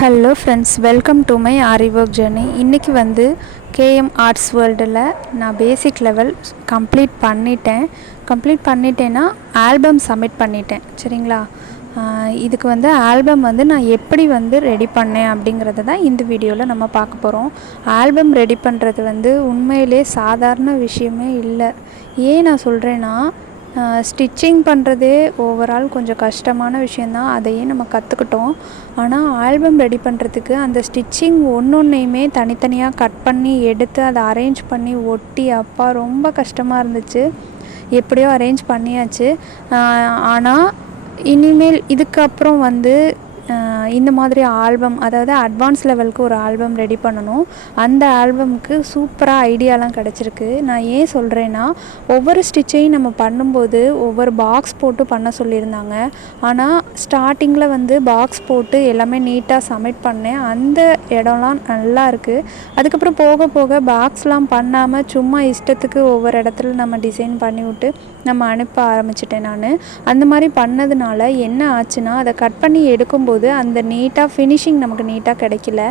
Hello friends, welcome to my aari work journey. இன்றைக்கி வந்து KM arts வேர்ல்டில் நான் பேசிக் லெவல் கம்ப்ளீட் பண்ணிட்டேன்னா ஆல்பம் சப்மிட் பண்ணிட்டேன். சரிங்களா? இதுக்கு வந்து ஆல்பம் வந்து நான் எப்படி வந்து ரெடி பண்ணேன் அப்படிங்கிறத தான் இந்த வீடியோவில் நம்ம பார்க்க போகிறோம். ஆல்பம் ரெடி பண்ணுறது வந்து உண்மையிலே சாதாரண விஷயமே இல்லை. ஏன் நான் சொல்கிறேன்னா, ஸ்டிச்சிங் பண்ணுறதே ஓவரால் கொஞ்சம் கஷ்டமான விஷயந்தான். அதையே நம்ம கற்றுக்கிட்டோம். ஆனால் ஆல்பம் ரெடி பண்ணுறதுக்கு அந்த ஸ்டிச்சிங் ஒன்றையுமே தனித்தனியாக கட் பண்ணி எடுத்து அதை அரேஞ்ச் பண்ணி ஒட்டி அப்பா ரொம்ப கஷ்டமாக இருந்துச்சு. எப்படியோ அரேஞ்ச் பண்ணியாச்சு. ஆனால் இனிமேல் இதுக்கப்புறம் வந்து இந்த மாதிரி ஆல்பம், அதாவது அட்வான்ஸ் லெவலுக்கு ஒரு ஆல்பம் ரெடி பண்ணணும். அந்த ஆல்பமுக்கு சூப்பராக ஐடியாலாம் கிடச்சிருக்கு. நான் ஏன் சொல்கிறேன்னா, ஒவ்வொரு ஸ்டிச்சையும் நம்ம பண்ணும்போது ஒவ்வொரு பாக்ஸ் போட்டு பண்ண சொல்லியிருந்தாங்க. ஆனால் ஸ்டார்டிங்கில் வந்து பாக்ஸ் போட்டு எல்லாமே நீட்டாக சப்மிட் பண்ணேன். அந்த இடம்லாம் நல்லா இருக்குது. அதுக்கப்புறம் போக போக பாக்ஸ்லாம் பண்ணாமல் சும்மா இஷ்டத்துக்கு ஒவ்வொரு இடத்துல நம்ம டிசைன் பண்ணிவிட்டு நம்ம அனுப்ப ஆரம்பிச்சிட்டேன். நான் அந்த மாதிரி பண்ணதுனால என்ன ஆச்சுன்னா, அதை கட் பண்ணி எடுக்கும்போது அந்த நீட்டாக ஃபினிஷிங் நமக்கு நீட்டாக கிடைக்கல.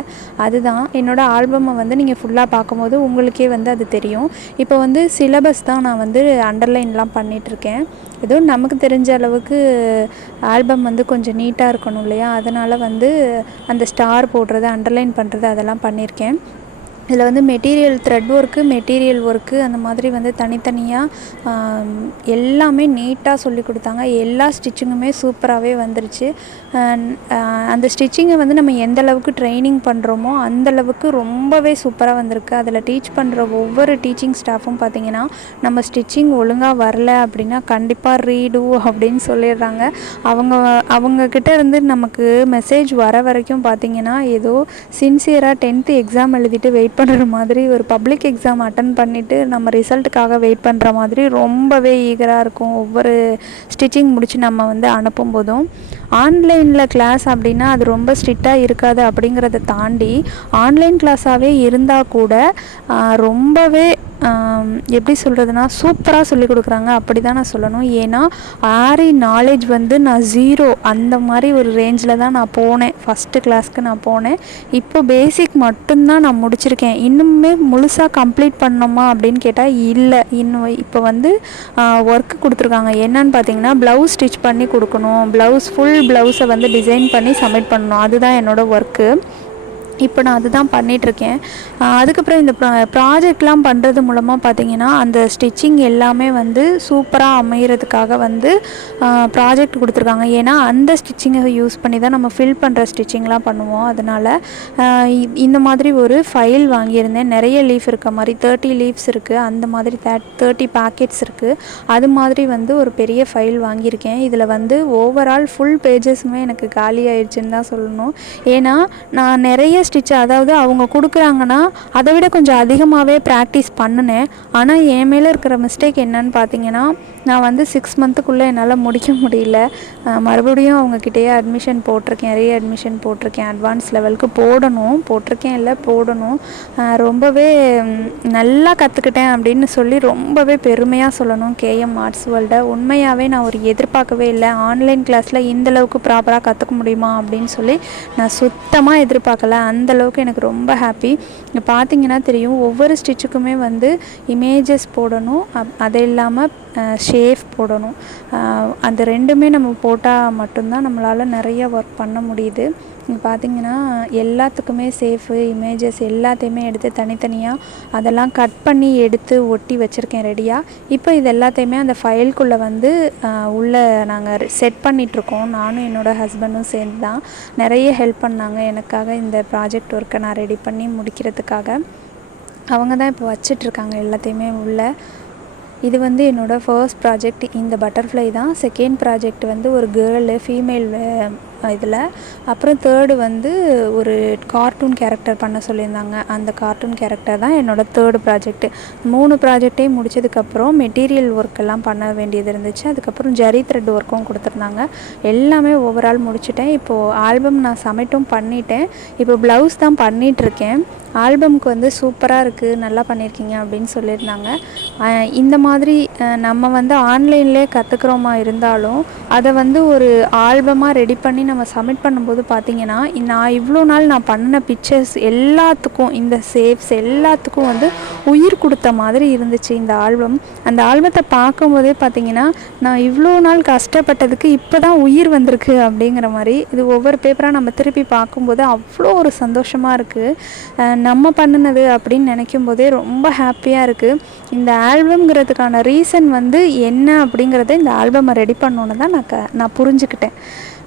அதுதான் என்னோடய ஆல்பமை வந்து நீங்கள் ஃபுல்லாக பார்க்கும்போது உங்களுக்கே வந்து அது தெரியும். இப்போ வந்து சிலபஸ் தான் நான் வந்து அண்டர்லைன்லாம் பண்ணிகிட்ருக்கேன். ஏதோ நமக்கு தெரிஞ்ச அளவுக்கு ஆல்பம் வந்து கொஞ்சம் நீட்டாக இருக்கணும் இல்லையா? அதனால் வந்து அந்த ஸ்டார் போடுறது, அண்டர்லைன் பண்ணுறது அதெல்லாம் பண்ணியிருக்கேன். இதில் வந்து material thread work, material work அந்த மாதிரி வந்து தனித்தனியாக எல்லாமே நீட்டாக சொல்லி கொடுத்தாங்க. எல்லா ஸ்டிச்சிங்குமே சூப்பராகவே வந்துருச்சு. அந்த ஸ்டிச்சிங்கை வந்து நம்ம எந்த அளவுக்கு ட்ரைனிங் பண்ணுறோமோ அந்தளவுக்கு ரொம்பவே சூப்பராக வந்திருக்கு. அதில் டீச் பண்ணுற ஒவ்வொரு டீச்சிங் ஸ்டாஃபும் பார்த்திங்கன்னா, நம்ம ஸ்டிச்சிங் ஒழுங்காக வரல அப்படின்னா கண்டிப்பாக ரீடு அப்படின்னு சொல்லிடுறாங்க. அவங்கக்கிட்ட இருந்து நமக்கு மெசேஜ் வர வரைக்கும் பார்த்திங்கன்னா, ஏதோ சின்சியராக 10th எக்ஸாம் எழுதிட்டு வெயிட் பண்ணுற மாதிரி, ஒரு பப்ளிக் எக்ஸாம் அட்டன் பண்ணிவிட்டு நம்ம ரிசல்ட்டுக்காக வெயிட் பண்ணுற மாதிரி ரொம்பவே ஈகராக இருக்கும். ஒவ்வொரு ஸ்டிச்சிங் முடித்து நம்ம வந்து அனுப்பும்போதும் ஆன்லைனில் கிளாஸ் அப்படின்னா அது ரொம்ப ஸ்ட்ரிக்டாக இருக்காது. அப்படிங்கிறத தாண்டி ஆன்லைன் கிளாஸாகவே இருந்தால் கூட ரொம்பவே எப்படி சொல்கிறதுனா சூப்பராக சொல்லிக் கொடுக்குறாங்க அப்படி தான் நான் சொல்லணும். ஏன்னா ஆரி நாலேஜ் வந்து நான் 0 அந்த மாதிரி ஒரு ரேஞ்சில் தான் நான் போனேன். ஃபஸ்ட்டு கிளாஸ்க்கு நான் போனேன். இப்போ பேசிக் மட்டும்தான் நான் முடிச்சிருக்கேன். இன்னுமே முழுசாக கம்ப்ளீட் பண்ணோமா அப்படின்னு கேட்டால் இல்லை. இன்னும் இப்போ வந்து ஒர்க்கு கொடுத்துருக்காங்க. என்னன்னு பார்த்தீங்கன்னா, ப்ளவுஸ் ஸ்டிச் பண்ணி கொடுக்கணும். ஃபுல் ப்ளவுஸை வந்து டிசைன் பண்ணி சப்மிட் பண்ணணும். அதுதான் என்னோடய ஒர்க்கு. இப்போ நான் அதுதான் பண்ணிகிட்ருக்கேன். அதுக்கப்புறம் இந்த ப்ராஜெக்ட்லாம் பண்ணுறது மூலமாக பார்த்திங்கன்னா, அந்த ஸ்டிச்சிங் எல்லாமே வந்து சூப்பராக அமைகிறதுக்காக வந்து ப்ராஜெக்ட் கொடுத்துருக்காங்க. ஏன்னா அந்த ஸ்டிச்சிங்கை யூஸ் பண்ணி தான் நம்ம ஃபில் பண்ணுற ஸ்டிச்சிங்லாம் பண்ணுவோம். அதனால் இந்த மாதிரி ஒரு ஃபைல் வாங்கியிருந்தேன். நிறைய லீஃப் இருக்க மாதிரி 30 லீவ்ஸ் இருக்குது. அந்த மாதிரி 30 பேக்கெட்ஸ் இருக்குது. அது மாதிரி வந்து ஒரு பெரிய ஃபைல் வாங்கியிருக்கேன். இதில் வந்து ஓவரால் ஃபுல் பேஜஸுமே எனக்கு காலி ஆயிடுச்சுன்னு தான் சொல்லணும். ஏன்னா நான் நிறைய ஸ்டிச், அதாவது அவங்க கொடுக்குறாங்கன்னா அதை விட கொஞ்சம் அதிகமாகவே ப்ராக்டிஸ் பண்ணினேன். ஆனால் என் மேலே இருக்கிற மிஸ்டேக் என்னன்னு பார்த்தீங்கன்னா, நான் வந்து 6 மந்த்துக்குள்ளே என்னால் முடிக்க முடியல. மறுபடியும் அவங்கக்கிட்டேயே அட்மிஷன் போட்டிருக்கேன், ரீஅட்மிஷன் போட்டிருக்கேன். அட்வான்ஸ் லெவலுக்கு போடணும். ரொம்பவே நல்லா கற்றுக்கிட்டேன் அப்படின்னு சொல்லி ரொம்பவே பெருமையாக சொல்லணும் கேஎம் ஆர்ட்ஸ் வேர்ல்டை. உண்மையாகவே நான் ஒரு எதிர்பார்க்கவே இல்லை. ஆன்லைன் கிளாஸில் இந்தளவுக்கு ப்ராப்பராக கற்றுக்க முடியுமா அப்படின்னு சொல்லி நான் சுத்தமாக எதிர்பார்க்கல. அந்தளவுக்கு எனக்கு ரொம்ப ஹாப்பி. இங்கே பார்த்தீங்கன்னா தெரியும், ஒவ்வொரு ஸ்டிச்சுக்குமே வந்து இமேஜஸ் போடணும். அது இல்லாமல் ஷேப் போடணும். அந்த ரெண்டுமே நம்ம போட்டால் மட்டும்தான் நம்மளால் நிறைய ஒர்க் பண்ண முடியுது. இங்கே பார்த்திங்கன்னா எல்லாத்துக்குமே ஷேஃபு, இமேஜஸ் எல்லாத்தையுமே எடுத்து தனித்தனியாக அதெல்லாம் கட் பண்ணி எடுத்து ஒட்டி வச்சுருக்கேன் ரெடியாக. இப்போ இது எல்லாத்தையுமே அந்த ஃபைல்குள்ளே வந்து உள்ளே நாங்கள் செட் பண்ணிகிட்ருக்கோம். நானும் என்னோடய ஹஸ்பண்டும் சேர்ந்து தான். நிறைய ஹெல்ப் பண்ணாங்க எனக்காக இந்த ப்ராஜெக்ட் ஒர்க்கை நான் ரெடி பண்ணி முடிக்கிறதுக்காக. அவங்க தான் இப்போ வச்சிட்ருக்காங்க எல்லாத்தையுமே உள்ளே. இது வந்து என்னோடய ஃபர்ஸ்ட் ப்ராஜெக்ட். இந்த பட்டர்ஃப்ளை தான். செகண்ட் ப்ராஜெக்ட் வந்து ஒரு கேர்ளு, ஃபீமேல் இதில். அப்புறம் தேர்டு வந்து ஒரு கார்ட்டூன் கேரக்டர் பண்ண சொல்லியிருந்தாங்க. அந்த கார்ட்டூன் கேரக்டர் தான் என்னோடய தேர்டு ப்ராஜெக்ட்டு. 3 ப்ராஜெக்டையும் முடித்ததுக்கப்புறம் மெட்டீரியல் ஒர்க்கெல்லாம் பண்ண வேண்டியது இருந்துச்சு. அதுக்கப்புறம் ஜரி த்ரெட் ஒர்க்கும் கொடுத்துருந்தாங்க. எல்லாமே ஓவரால் முடிச்சுட்டேன். இப்போது ஆல்பம் நான் சப்மிட்டும் பண்ணிட்டேன். இப்போ ப்ளவுஸ் தான் பண்ணிகிட்ருக்கேன். ஆல்பம்க்கு வந்து சூப்பராக இருக்குது, நல்லா பண்ணியிருக்கீங்க அப்படின்னு சொல்லியிருந்தாங்க. இந்த மாதிரி நம்ம வந்து ஆன்லைன்லேயே கற்றுக்குறோமா இருந்தாலும் அதை வந்து ஒரு ஆல்பமாக ரெடி பண்ணி நம்ம சப்மிட் பண்ணும்போது பார்த்திங்கன்னா, நான் இவ்வளோ நாள் நான் பண்ண பிக்சர்ஸ் எல்லாத்துக்கும், இந்த சேவ்ஸ் எல்லாத்துக்கும் வந்து உயிர் கொடுத்த மாதிரி இருந்துச்சு இந்த ஆல்பம். அந்த ஆல்பத்தை பார்க்கும்போதே பார்த்திங்கன்னா, நான் இவ்வளோ நாள் கஷ்டப்பட்டதுக்கு இப்போ தான் உயிர் வந்திருக்கு அப்படிங்கிற மாதிரி. இது ஒவ்வொரு பேப்பராக நம்ம திருப்பி பார்க்கும்போது அவ்வளோ ஒரு சந்தோஷமாக இருக்குது. நம்ம பண்ணினது அப்படின்னு நினைக்கும் போதே ரொம்ப ஹாப்பியாக இருக்குது. இந்த ஆல்பம்ங்கிறதுக்கான ரீசன் வந்து என்ன அப்படிங்கிறத இந்த ஆல்பமை ரெடி பண்ணோன்னு தான் நான் புரிஞ்சுக்கிட்டேன்.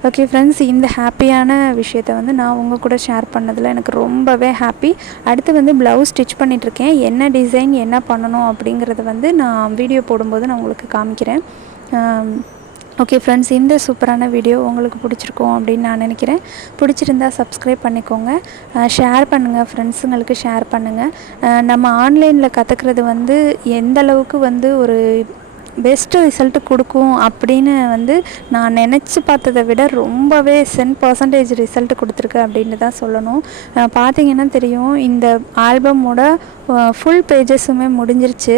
ஓகே ஃப்ரெண்ட்ஸ், இந்த ஹாப்பியான விஷயத்தை வந்து நான் உங்கள் கூட ஷேர் பண்ணதில் எனக்கு ரொம்பவே ஹாப்பி. அடுத்து வந்து ப்ளவுஸ் ஸ்டிச் பண்ணிகிட்ருக்கேன். என்ன டிசைன் என்ன பண்ணணும் அப்படிங்கிறத வந்து நான் வீடியோ போடும்போது நான் உங்களுக்கு காமிக்கிறேன். ஓகே ஃப்ரெண்ட்ஸ், இந்த சூப்பரான வீடியோ உங்களுக்கு பிடிச்சிருக்கும் அப்படின்னு நான் நினைக்கிறேன். பிடிச்சிருந்தா சப்ஸ்கிரைப் பண்ணிக்கோங்க, ஷேர் பண்ணுங்கள், ஃப்ரெண்ட்ஸுங்களுக்கு ஷேர் பண்ணுங்கள். நம்ம ஆன்லைனில் கற்றுக்கிறது வந்து எந்தளவுக்கு வந்து ஒரு பெஸ்ட்டு ரிசல்ட்டு கொடுக்கும் அப்படின்னு வந்து நான் நினச்சி பார்த்ததை விட ரொம்பவே 100% ரிசல்ட்டு கொடுத்துருக்கு அப்படின்னு தான் சொல்லணும். பார்த்திங்கன்னா தெரியும், இந்த ஆல்பமோட ஃபுல் பேஜஸுமே முடிஞ்சிருச்சு.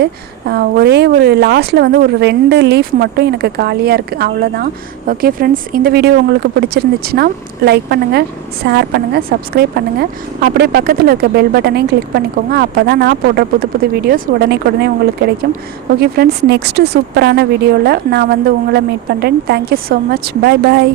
ஒரே ஒரு லாஸ்ட்டில் வந்து ஒரு 2 லீஃப் மட்டும் எனக்கு காலியாக இருக்குது, அவ்வளோதான். ஓகே ஃப்ரெண்ட்ஸ், இந்த வீடியோ உங்களுக்கு பிடிச்சிருந்துச்சுன்னா லைக் பண்ணுங்கள், ஷேர் பண்ணுங்கள், சப்ஸ்கிரைப் பண்ணுங்கள். அப்படியே பக்கத்தில் இருக்க பெல் பட்டனையும் கிளிக் பண்ணிக்கோங்க. அப்போ தான் நான் போடுற புது வீடியோஸ் உடனே உங்களுக்கு கிடைக்கும். ஓகே ஃப்ரெண்ட்ஸ், நெக்ஸ்ட்டு சூப்பரான வீடியோவில் நான் வந்து உங்களை மீட் பண்ணுறேன். Thank you so much. Bye bye.